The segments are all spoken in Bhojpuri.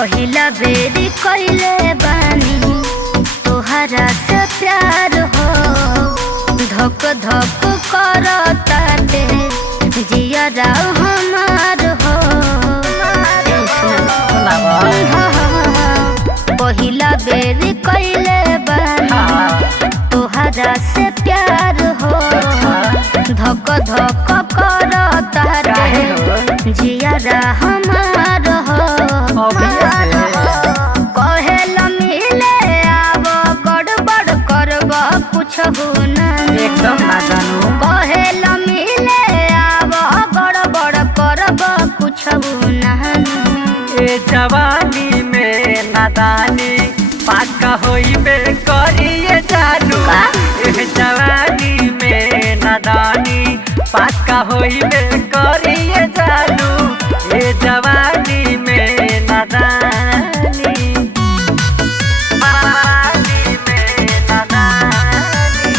पहिला बेरी कइले बानी तोहरा से प्यार हो, धक धक करताटे जियरा हमार हो। पहिला बेरी कइले बानी तोहरा से प्यार हो, धक धक करताटे जियरा हमार हो। कहेल मिले आब गड़बड़ करब कुछ ना, एकदम ना जानू। कहेल मिले आब गड़बड़ करब कुछ ना। ए जवानी में नादानी पाका होइबे करिए जानू। ए जवानी में नादानी पाका होइबे करिए जानू। ए जवानी में नादानी पानी में नादानी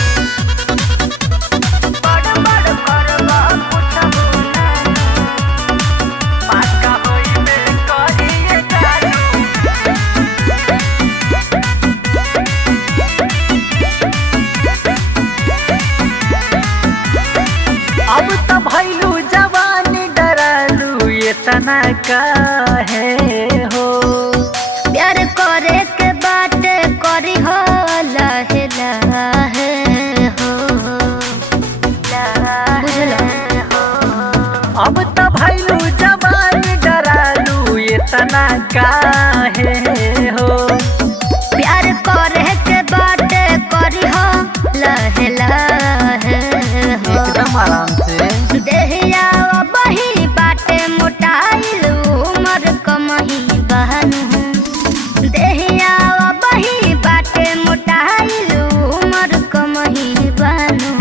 गड़बड़ करब कुछ ना, पाका होइबे करिए जानू। अब तो भैलू जवानी डरालू इतना काहे हो। प्यार करे के बाटे करी हो लहे लहे हो, बुझलो। अब तो भैलू जवानी डरालू इतना काहे हो। प्यार करे के बाटे करी हो लहे लहे हो। एकदम आराम से देहिया बही बाटे मोटाइल उमर कमही बहनु, देहिया बही बाटे मोटाइल उमर कमही बहनु।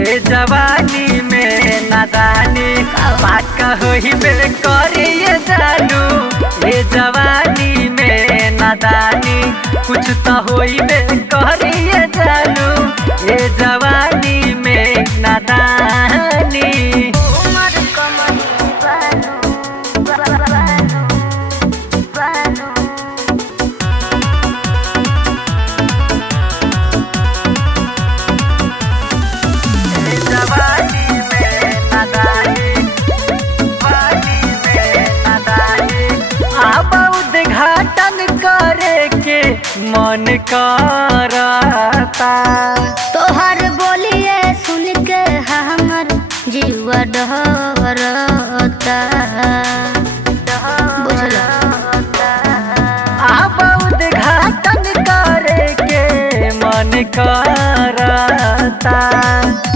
ए जवानी में नादानी पाका होइबे करिए जानू। ए जवानी में नादानी कुछ तो होइबे करिए जानू। ए जवानी में नादानी उमर कमही बहनु बहनु। ए जवानी में नादानी पानी में नादानी। अब उद्घाटन करे के मन करता। तोहर बोलिए सुन के हमर जीवा डहरता, बुझलो। अब उद्घाटन करे के मन करता।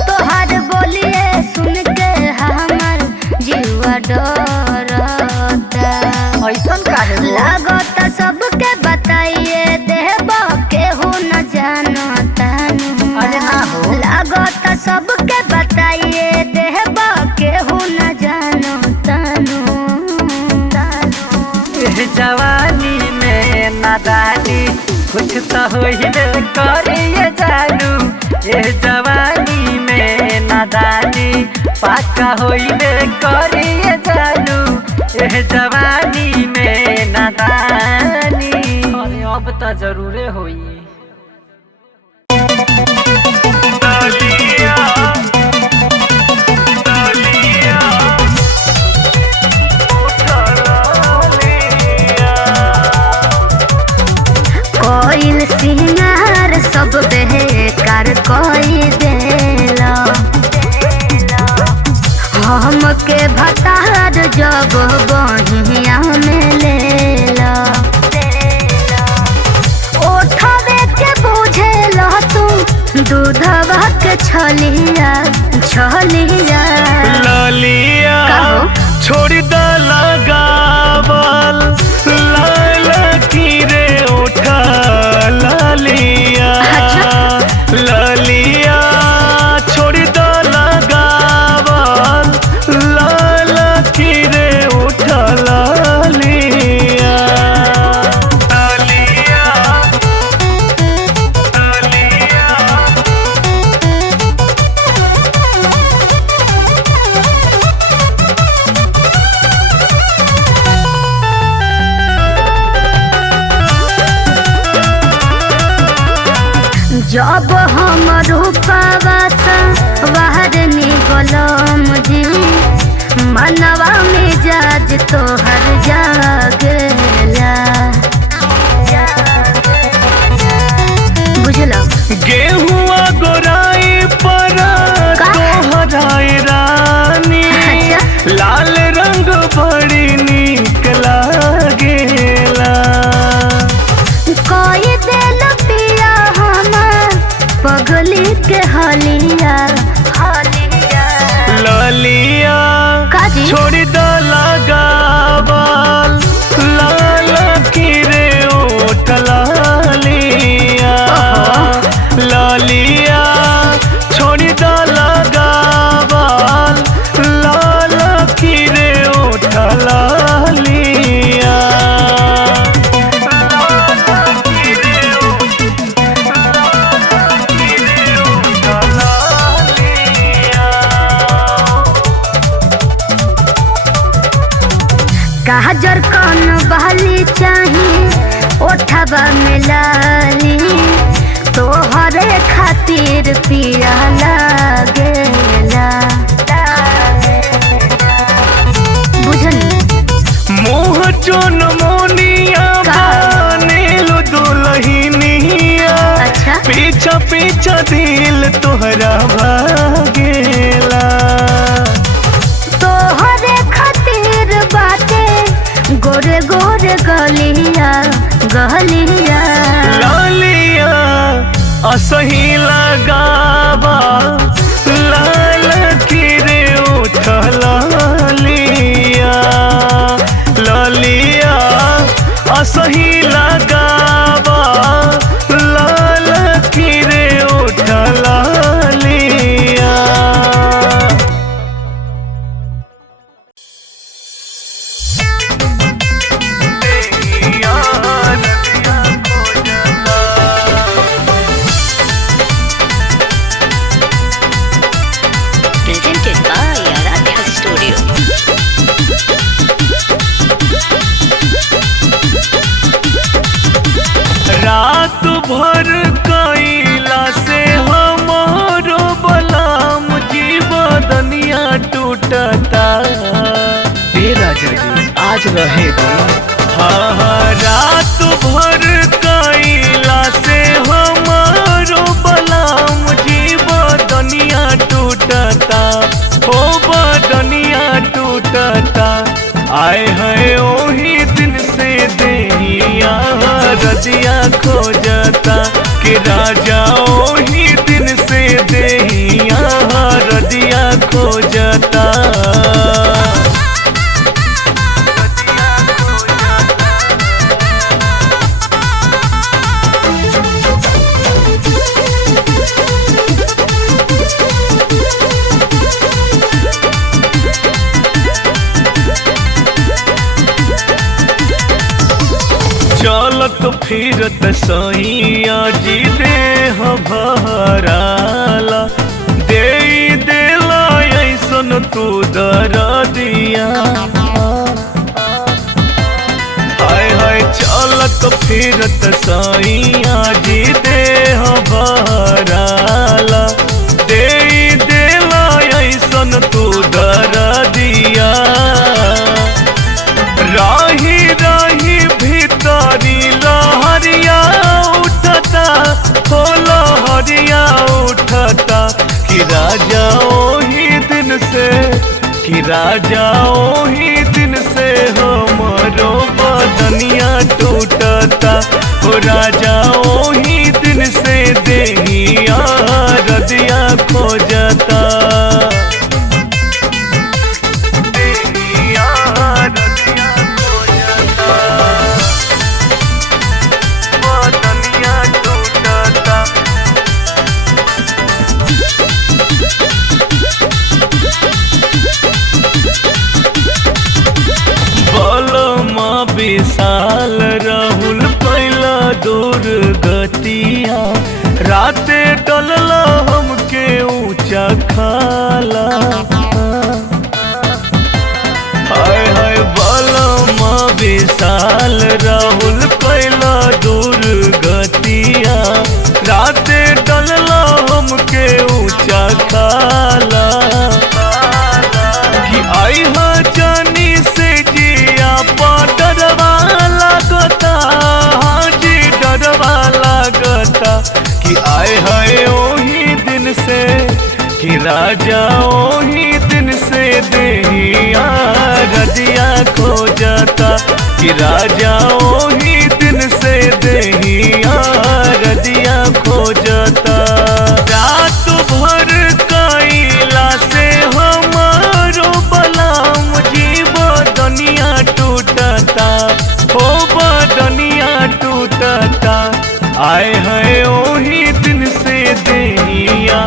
तोहर बोलिए सुन के हमर जीवा डरता। ऐसन काहे हो? लागत सबके बताइए देहब केहू न जानता। अरे ना हो। लागत सबके बताइए देहब केहू न जानता। एह जवानी में नादानी कुछ तो होइबे करिए जानू। एह जवानी में नादानी पाका होइबे करिए जानू। एह जवानी में नादानी अरे अब तो जरूरे होई। कोइल सिंगार सब बेकार कोई देला, हमके भतार जब बहिया में लेला। ओठवे के बुझेला तू दूधवा के छलिया छलिया। ललिया कहो? छोड़ द लगावल लाल की रे उठा ललिया। अच्छा। ललिया छोड़ द लगावल लाल की रे जब हम रूपावा बाहर निकलम जी मनवा मिजाज तोहर जागेला बुझलो। गेहुआ गोराई पर तोहराई रानी अच्छा। लाल रंग बड़ी नीक लागेला। कोई दिल पिया हमार पगली के हलिया ललिया काजी छोड़ी द लगावल लाल की रे ओठ लालिया। ललिया छोड़ी द लगावल लाल की रे ओठ लालिया। गाजर कौन बहली चाहिए ओठबा में लाली तोहरे खातिर पिया लागेला बुझनी। मोह चोन मोनिया बनेलो दुल्हनिया। अच्छा। पीछा पीछा दिल तोहरा भागेला। तोहरे खातिर बाटे गोरे गोरे गलिया गलिया। लालिया असही लगावा लाल की रे ओठ लालिया। लालिया असही लगावा लाल की रे ओठ लालिया। Presented by Aradhya Studio. रात भर कैला से हमारो बलाम जी बदनिया टूटता। तेरा जगी आज रहे दो। हाँ हाँ रात भर कैला से हमारो बलाम जी बदनिया टूटता। हो बदनिया टूटता। आए हैं ओही दिन से देहिया रजिया खोजता कि राजा ओही दिन से देहिया रजिया खोजता। चलत फिरत सैया जी देह भराला दे देला ऐसन तू दरदिया। हाय हाय चलत फिरत सैया जी देह भराला दे देला ऐसन तू दरदिया। राही राही भीतरी लहरिया उठता हो लहरिया उठता कि राजा ओही दिन से कि राजा ओही दिन से हमरो बदनिया टूटता। हो राजा ओही दिन से देहिया रजिया खोजता। विशाल राहुल पहला दूर गतिया राते डलला हमके ऊंचा खाला। हाय हाय बलमा विशाल राहुल पहला दूर गतिया राते राजा ओही दिन से देहिया रदिया खो जाता कि राजा ओही दिन से देहिया रदिया खो जाता। रात भर कैला से हमारो बलाम जीव दुनिया टूटता हो बदनिया टूटता। आए है ओही दिन से देहिया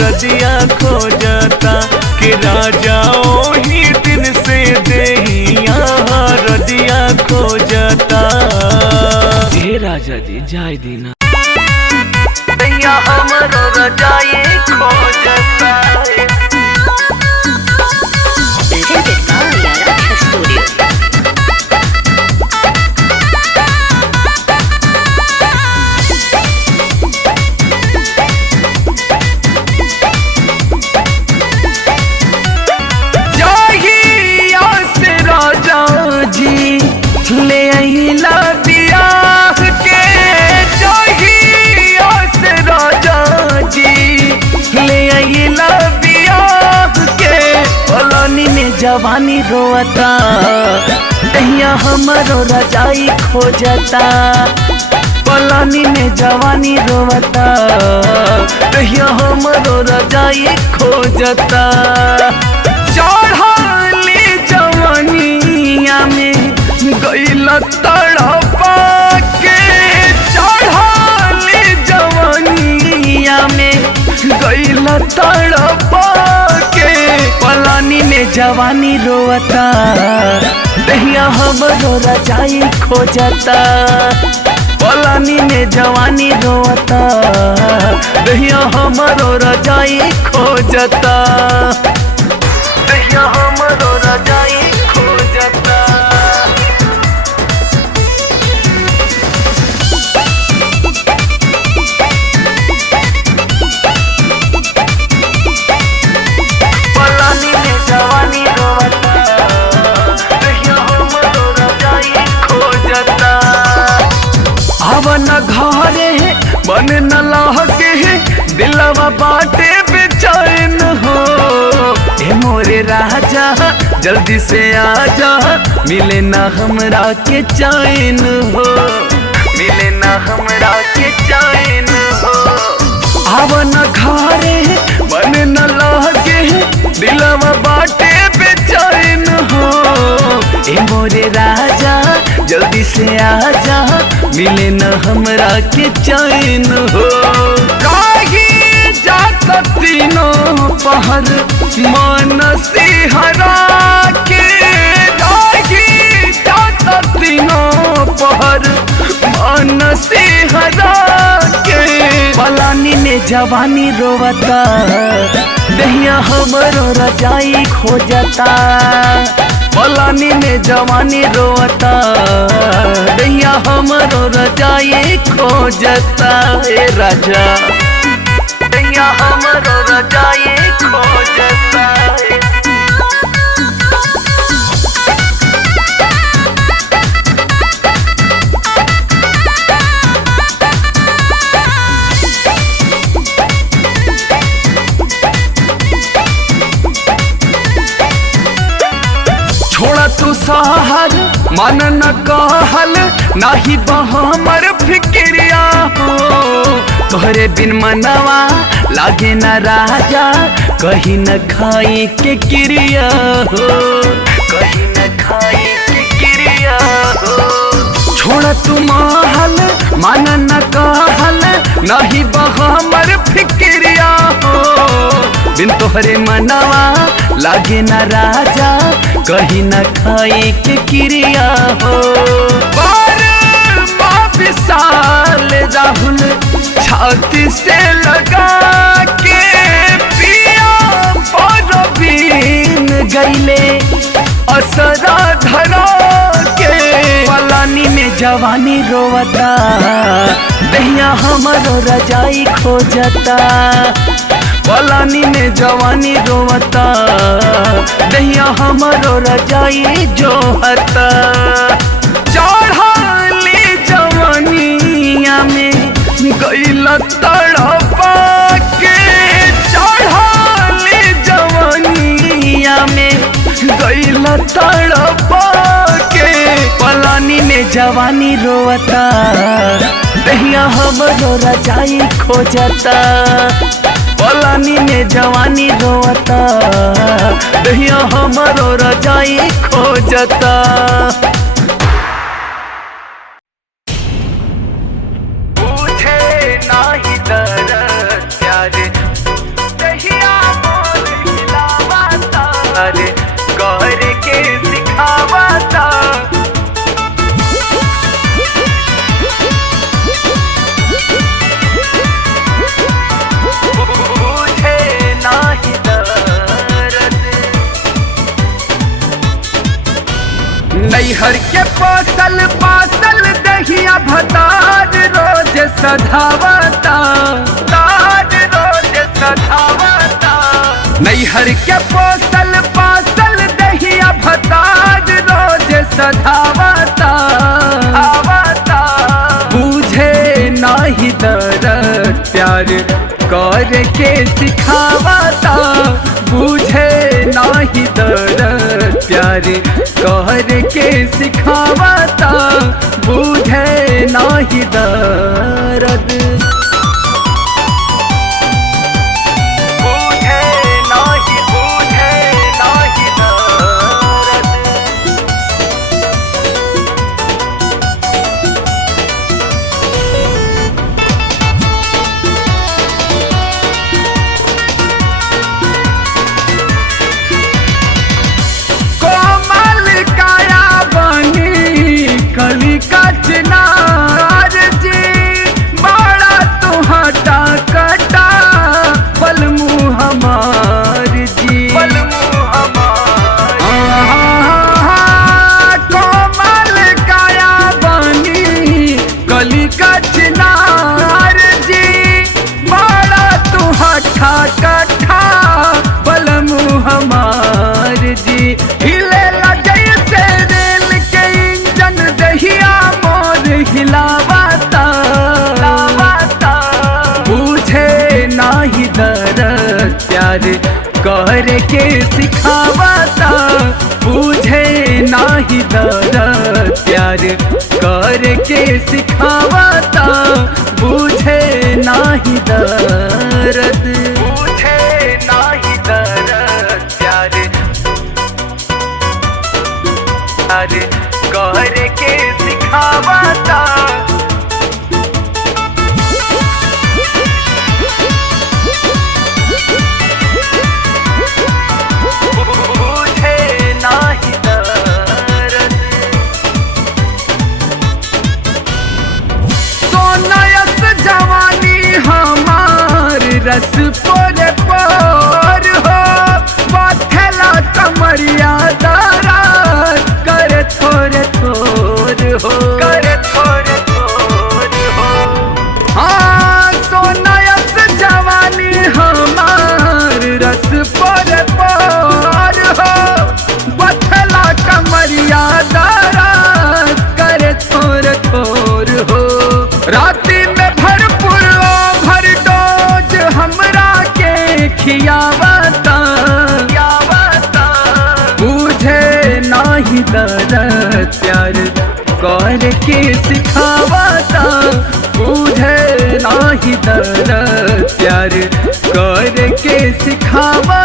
रदिया खो जाता कि राजा ओही दिन से देहिया रदिया खो जाता। हे राजा जी जाय दीना दैया हमरो रजाई खो जाता। Presented by Aradhya Studio. ले अहिला बियाह के जहिया से राजा जी ले अहिला बियाह के पलानी में जवानी रोता दहिया हमरो रजाई खो जाता। पलानी में जवानी रोता दहिया हमरो रजाई खो जाता। चढ़ाली जवानिया में गईला तड़पा के चढ़ाली जवानिया में गईला तड़पा के पलानी में जवानी रोता दहिया हमरो रजाई खो जाता। पलानी में जवानी रोता दहिया हमरो रजाई खो जाता। दहिया हमरो रजाई खो जाता। पलानी में जवानी रोता दहिया हमरो रजाई खो जाता। आवन घरे मन न लहके दिलवा बाटे बेचैन हो। ए मोरे राजा जल्दी से आजा मिले ना हमरा के चैन हो। मिले ना हमरा के चैन हो। आवन घरे मन न लहके दिलवा बाटे बेचैन हो। ए मोरे राजा जल्दी से आजा मिले न हमरा के चैन हो। काही जात तीनों पहर मन सिहरा के काही जात तीनों पहर मन सिहरा के पलानी में जवानी रोता दहिया हमरो रजाई खो जाता। पलानी में जवानी रोता दहिया हमरो रजाई खो जाता। ए राजा दहिया हमरो रजाई खो जाता। छोड़ा तू सहर मन न कहल नाही बहमर फिक्रिया हो। तोहरे बिन मनवा लागे न राजा कहीं न खाई के क्रिया हो। कहीं न खाई के क्रिया हो। छोड़ा तू महल मन न कहल नाही बहमर फिक्रिया हो। बिन तोहरे मनवा लागे न राजा कहीं न खाई के क्रिया हो। विशाल राहुल छाती से लगा के पिया परवीन गईले असरा धरा के पलानी में जवानी रोता दहिया हमरो रजाई खो जाता। पलानी में जवानी रोता दहिया हमरो रजाई जोहता। चढ़ाली जवानिया में गईला तड़पा के चढ़ा में जवानी रोता, दहिया हमरो रजाई खोजता। पलानी में जवानी रोता, दहिया हमरो रजाई खोजता। पूछे नाही दर्द प्यार, दहिया मोर हिलावता, अरे कर के सिखावता। नैहर के पोसल पासल दहिया भतार रोज सधावता, तार रोज सधावता। नैहर के पोसल पासल दहिया भतार रोज सधावता, आवता। बुझे नाही दर्द प्यार कर के सिखावता, बुझे नाही दर्द प्यार कर के सिखावता, बुझे नाही दर्द। बुझे नाही दर्द। कली का चिनार जी बड़ा तू हटा कटा, बलमू हमार जी, बलमू हमार। कोमल काया बनी कली का चिनार जी बड़ा तू हटा कटा, बलमू हमार जी। हिले लगे से रेल के इंजन, दहिया मोर हिलावता, बुझे नाही दर्द प्यार कर के सिखावता, बुझे नाही दर्द प्यार कर के सिखावता, बुझे नाही दर्द। बुझे नाही दर्द प्यार कर के सिखावता। बुझे नाही दर्द। सोनायस जवानी हमार रस पोर पोर हो, बाथेला कमरिया दारा कर थोर थोर हो, कर थोर थोर हो। हाँ सोनायस जवानी हमार रस पोर पोर हो, बाथेला कमरिया दारा कर थोर थोर हो। राती में भरपूर ओवरडोज हमरा के खियावता, बुझे नाही दर्द प्यार कर के सिखावता, बुझे नाही दर्द प्यार कर के सिखावता।